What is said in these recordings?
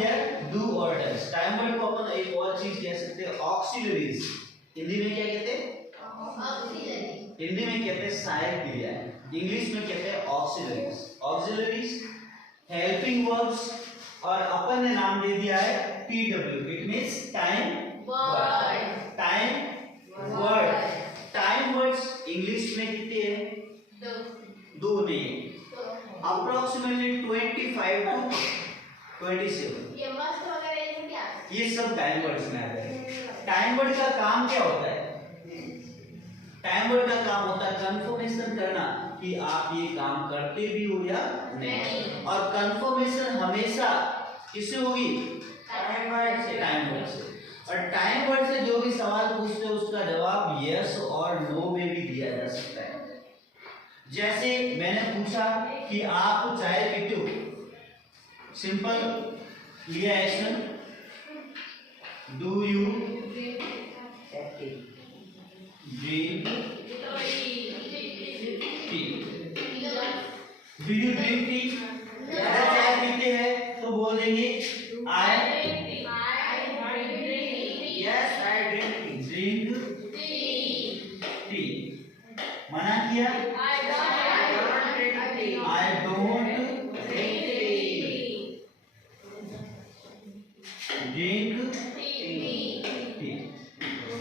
दिया है डू और डज। टाइम वर्ड को अपन एक और चीज कह सकते हैं ऑक्सिलरीज। हिंदी में क्या कहते हैं? ऑक्सिलरी। हिंदी में कहते हैं सहायक क्रिया, इंग्लिश में कहते हैं ऑक्सिलरीज। ऑक्सिलरीज हेल्पिंग वर्ब्स, और अपन ने नाम दे दिया है TW, it means time word. Time word. Time words English में कितने हैं? दो नहीं, अप्रोक्सीमेटली 25 to 27। ये मस्त वगैरह क्या? ये सब टाइम वर्ड्स में आते हैं। टाइम वर्ड का काम क्या होता है? टाइम वर्ड का काम होता है कंफर्मेशन करना कि आप ये काम करते भी हो या नहीं। और कंफर्मेशन हमेशा किससे होगी? टाइम वर्ड से। टाइम वर्ड से। और टाइम वर्ड से जो भी सवाल पूछते हैं उसका जवाब यस और नो में भी दिया जा सकता है। जैसे मैंने पूछा कि आप चाय पीते हो, सिंपल लिया action, do you drink tea? Do you drink tea? अगर चाय पीते हैं तो बोल देंगे आई यस आई ड्रिंक टी। मना किया I don't drink tea.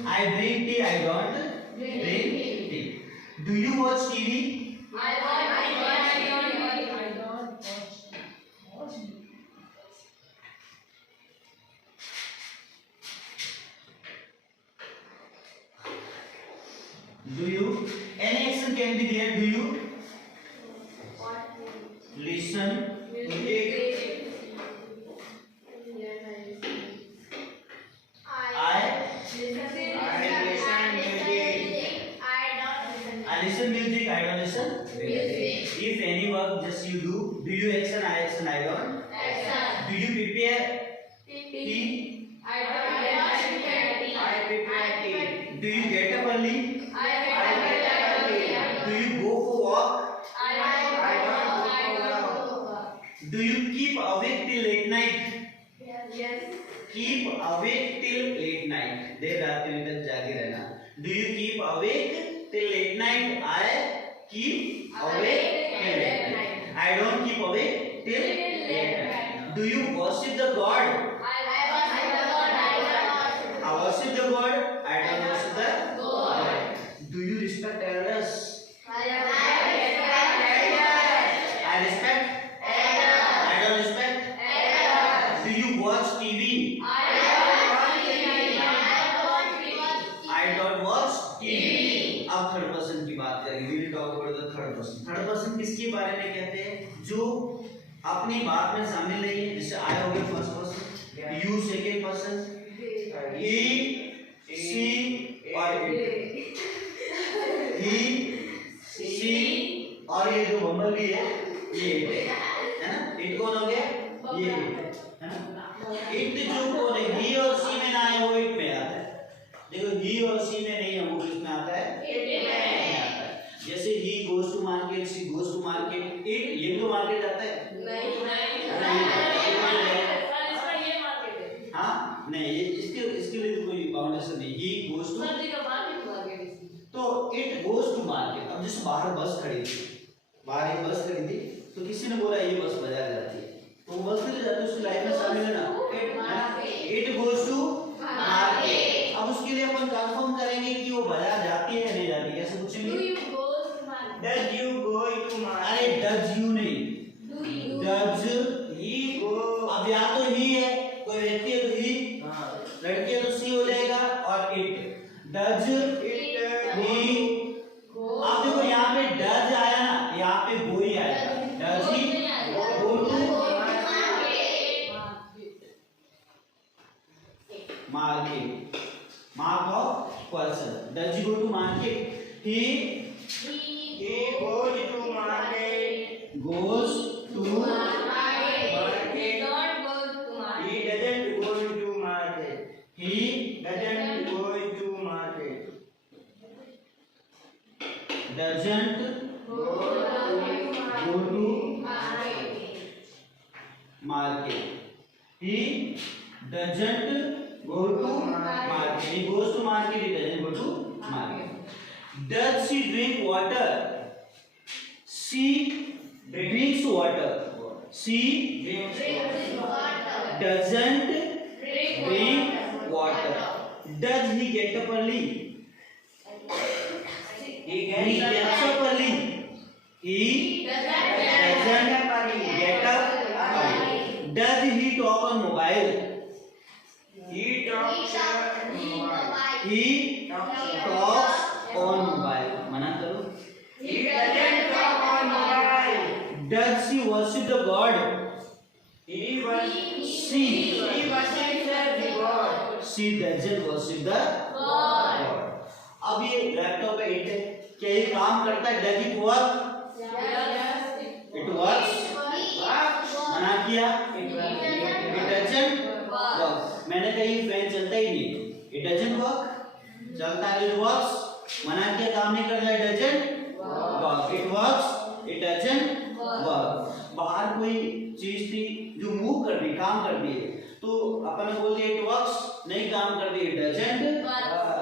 I drink tea, I don't drink tea. Do you watch TV? I don't watch. Do you? Any action can be there. Do you? Listen music. I listen music. I listen music. I don't listen music. If any work just you do you action, I action, I don't action. Do you prepare tea? I prepare tea. I prepare tea. Do you get up early? I get up early. Do you go for walk? Do you keep awake till late night? Yes. Keep awake till late night. देर रात के तक जागे रहना. Do you keep awake till late night? I keep awake till late night. I don't keep awake till late night. Do you worship the God? I worship the God. I worship the God. I don't worship the God. Do you respect elders? I respect. I don't respect. Do you watch TV? I don't watch TV. अब third person की बात करेंगे. We will talk about the third person. Third person किसके बारे में कहते हैं? जो अपनी बात में शामिल नहीं है. जैसे I हो गया first person, you second person, he, she और it. He, she और ये जो बम्बल भी है ये है ना. इट कौन हो गया? ये है ना. इट जो कौन है? ही और सी में ना है वो इट में आता है. देखो ही और सी में नहीं है वो किसमें आता है? इट में आता है. जैसे ही goes to market, she goes to market, it ये तो मार्केट जाता है हाँ नहीं, ये इसके लिए तो कोई बाउंडेशन नहीं. ही गोज टू तो इट गोज टू मार्केट. अब जैसे बाहर बस खड़ी थी, बाहर एक बस खड़ी थी तो किसी ने बोला ये बस बाजार जाती है तो वो बस ले जाती है, उसकी लाइन में शामिल है ना. It goes to market. अब उसके लिए अपन कंफर्म करेंगे कि वो बाजार जाती है या नहीं जाती. कैसे पूछेंगे? Does you go to market. अरे डज यू नहीं, डज ही गो. अब या तो ही है, कोई व्यक्ति है तो ही, लड़की है तो सी हो जाएगा और इट. Does he. आप देखो यहाँ पे डज आया ना, यहाँ पे गो ही आएगा. Does he go to market. Mark of person. Does he go to market? He goes to market. Goes to market. He doesn't go to market. He doesn't go to market. Doesn't go to market. he doesn't go to market. He goes to market. He doesn't go to market. Does she drink water? She drinks water. She doesn't drink water. Does he get up early? He gets up early. He doesn't get up early. Does he talk on mobile? He talks on mobile. मना करो. Does she worship the God? She doesn't worship the God. अब ये laptop पे hit है. क्या ये काम करता है? Does it work? It works. मना किया. It doesn't work. मैंने कहा ये फैन चलता ही नहीं. It doesn't work. चलता है. It works. मना किया काम नहीं करता. It doesn't work. It works. It doesn't work. बाहर कोई चीज थी जो मूव कर रही, काम कर रही है, तो अपन ने बोल दिया इट वर्क्स. नहीं काम कर रही, इट डजंट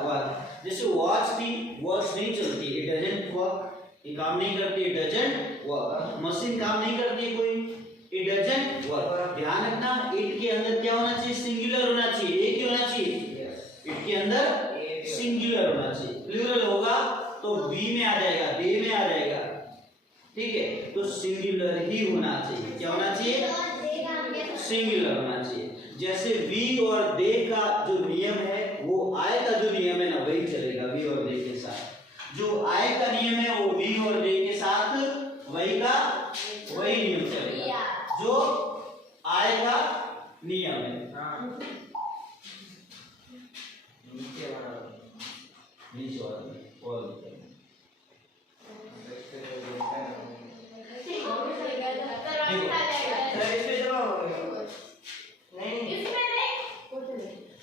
वर्क. जैसे वॉच थी, वॉच नहीं चलती, इट डजंट वर्क. ये काम नहीं करती, इट डजंट वर्क. मशीन काम नहीं करती कोई, इट डजंट वर्क. ध्यान रखना, इट के अंदर क्या होना चाहिए? सिंगुलर होना चाहिए. एक ही होना चाहिए. इट के अंदर सिंगुलर होना चाहिए. प्लूरल होगा तो बी में आ जाएगा, दे में आ जाएगा. ठीक है, तो सिंगुलर ही होना चाहिए. क्या होना चाहिए? सिंगुलर होना चाहिए. जैसे वी और दे का जो नियम है, वो आय का जो नियम है ना, वही चलेगा वी और दे के साथ. जो आय का नियम है वो वी और दे के साथ वही नियम चलेगा जो आय का नियम है. नीचे वाला और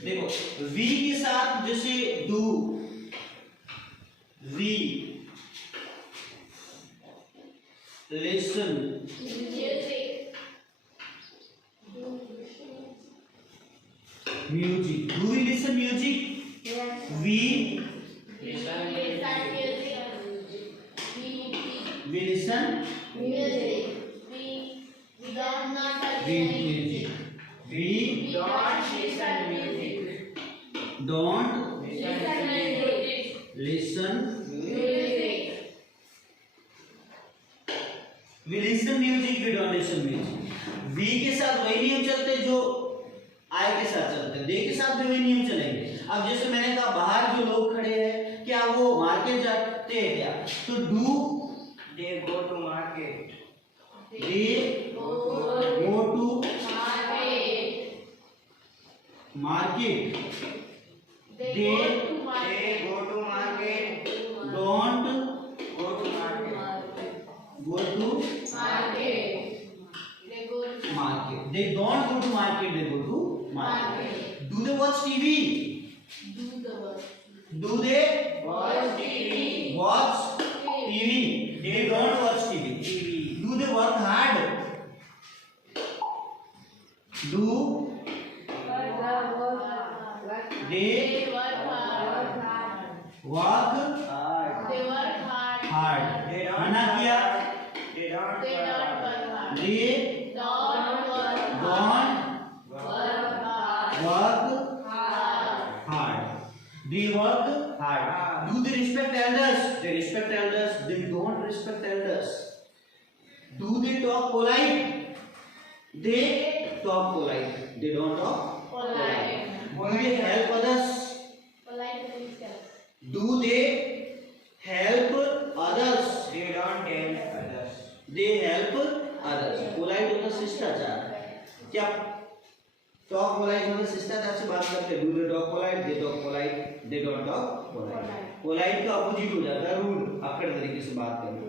देखो वी के साथ जैसे do, we listen, music. Do we listen music? We listen music. We don't listen music. We listen music, we don't listen music. We के साथ वही नियम चलते जो I के साथ चलते हैं. दे के साथ भी वही नियम चलेंगे. अब जैसे मैंने कहा बाहर जो लोग खड़े हैं, क्या वो मार्केट जाते हैं क्या? तो do they go to market? They go to market. They go to market. Don't go to market. Go to market. They don't go to market. They go to market. Do they watch TV? Do they watch TV? Watch TV. They don't watch TV. Do they work hard? Do they work hard? मना किया. They don't work hard. They work hard. Do they respect elders? They respect elders. They don't respect elders. Do they talk polite? They talk polite. They don't talk polite. Do they help others? Do they help others? They don't help others. They help others. Polite होता शिष्टाचार. क्या talk polite होता शिष्टाचार से बात करते? Do they talk polite? They talk polite. They don't talk polite. Polite का opposite हो जाता है rude. अकड़ तरीके से बात करना.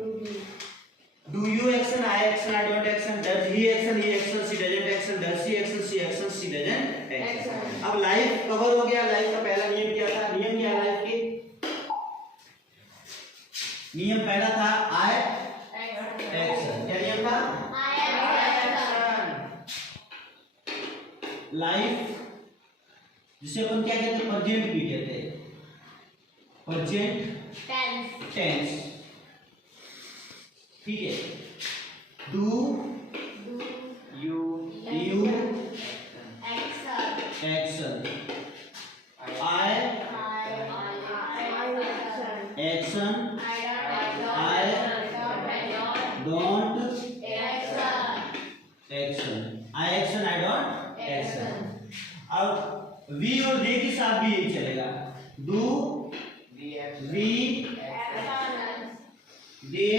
Do you action, I action, I don't action, does he action, she doesn't action, does she action, she doesn't action. अब लाइफ कवर हो गया. लाइफ का पहला नियम क्या था? नियम क्या लाइफ के? नियम पहला था I action. क्या नियम था? लाइफ, जिसे अपन क्या कहते हैं, प्रेजेंट भी कहते हैं, प्रेजेंट टेंस, ठीक है। Do you action, I action, I don't action, I action, I don't action. अब वी और दे के साथ भी यही चलेगा। Do we they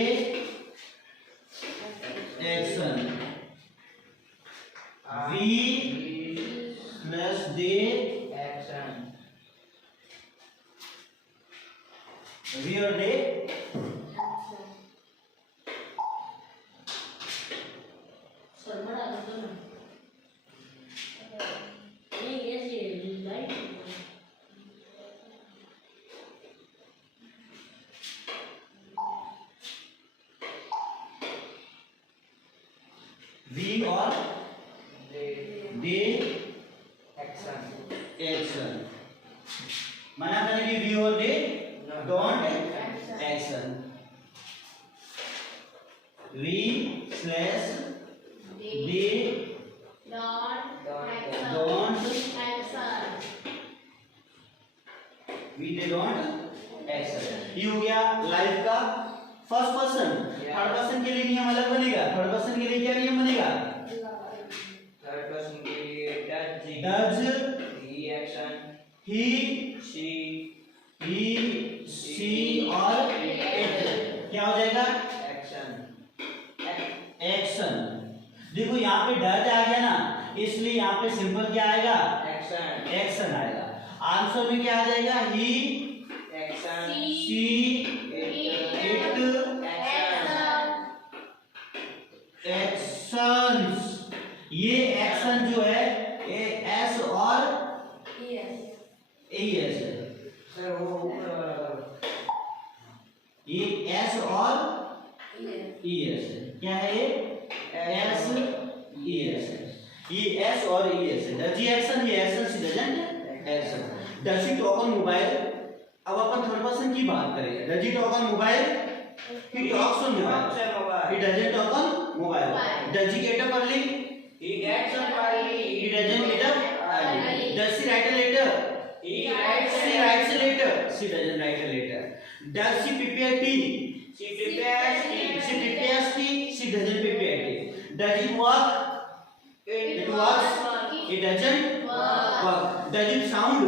action, we plus they action, we और दे वी और दे एक्शन, मना करेंगे वी और they don't action, we slash they don't, we they don't action. ये हो गया लाइफ का फर्स्ट पर्सन। थर्ड पर्सन के लिए नियम अलग बनेगा। थर्ड पर्सन के लिए क्या नियम बनेगा? थर्ड पर्सन के लिए डज ही एक्शन, ही सी और इट क्या हो जाएगा? Action, action. देखो यहाँ पे डज आ गया ना, इसलिए यहाँ पे सिंपल क्या आएगा? एक्शन, एक्शन आएगा। आंसर में क्या आ जाएगा? ही एक्शन, सी इट एक्शंस। ये एक्शन जो है ये एस और ए एस है। सर वो ऊपर वाला करो। ये एस और ई एस है। क्या है ये? एस ई एस है। ये एस और ई एस है। डज ही एक्शन, ये action see doesn't action. Does he talk on mobile. अब अपन थर्ड पर्सन की बात करें। Does he talk on mobile? He talks on mobile. He doesn't talk on mobile. Does he get up early? He gets up early. He doesn't get up early. Does she write a letter? He writes She writes a letter. She doesn't write a letter. Does she prepare tea? She prepares tea. She prepares tea. She doesn't prepare tea. Does it work? It works. It doesn't work. Does it sound?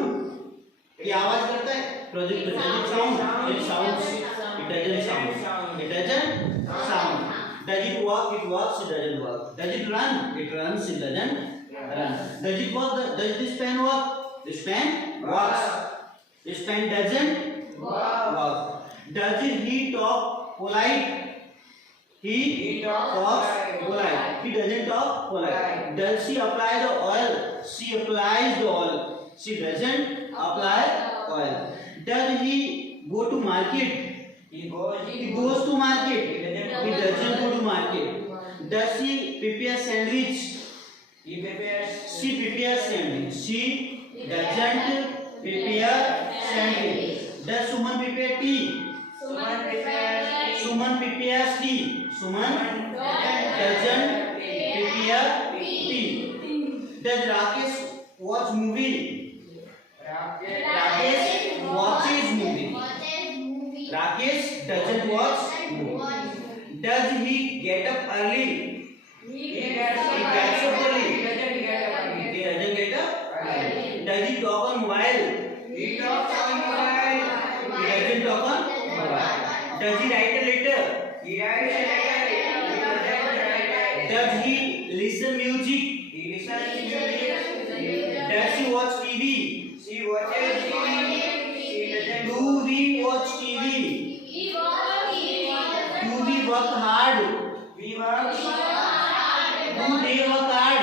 ये आवाज करता है? Does it sound? It sounds. It doesn't sound. It doesn't sound. Does it walk? It walks. It doesn't walk. Does it run? It runs. It doesn't run. Does it walk? Does this pen walk? This pen walks. This pen doesn't walk. Does he talk polite? He talks polite. He doesn't talk polite. Does she apply the oil? She applies the oil. She doesn't apply oil. Does he go to market? He goes to market. He He doesn't go to market. Does she prepare sandwich? He prepares. She prepares sandwich. She doesn't prepare sandwich. Does Suman prepare tea? Suman prepares tea. Suman prepares tea. Suman doesn't prepare tea. Does Rakesh watch movie? Rakesh watches movie. Rakesh doesn't watch movie. Does he get up early? He gets up early. He doesn't get up early. He doesn't get up early. Does he talk on mobile? He talks on mobile. He doesn't talk on mobile. Does he write a letter? He writes a letter. He doesn't write a letter. Does he listen music? He listens to music. Does he watch TV? She watches TV. She doesn't. Do we watch TV? Do we work hard? We work. Do they work hard?